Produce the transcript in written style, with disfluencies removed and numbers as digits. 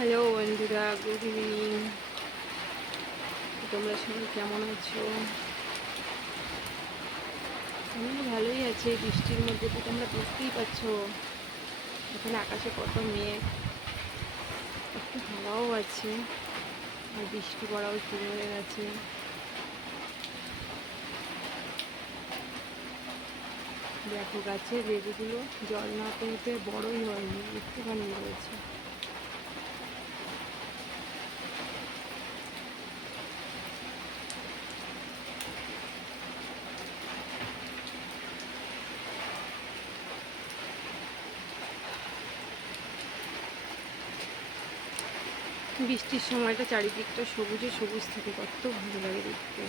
Hello বন্ধুরা, good evening. তোমরা সবাই কেমন আছো? আমি ভালোই আছি। এই বৃষ্টির মধ্যে তো তোমরা বুঝতেই পারছো এখানে আকাশে কত মেঘ, একটু হাওয়াও আছে, আর বৃষ্টি পড়াও শুরু হয়ে গেছে। দেখো গাছের লেবুগুলো জল না পেতে বড়ই হয়নি, একটুখানি রয়েছে। বৃষ্টির সময়টা চারিদিকটা সবুজে সবুজ থাকে, কত ভালো লাগে দেখতে।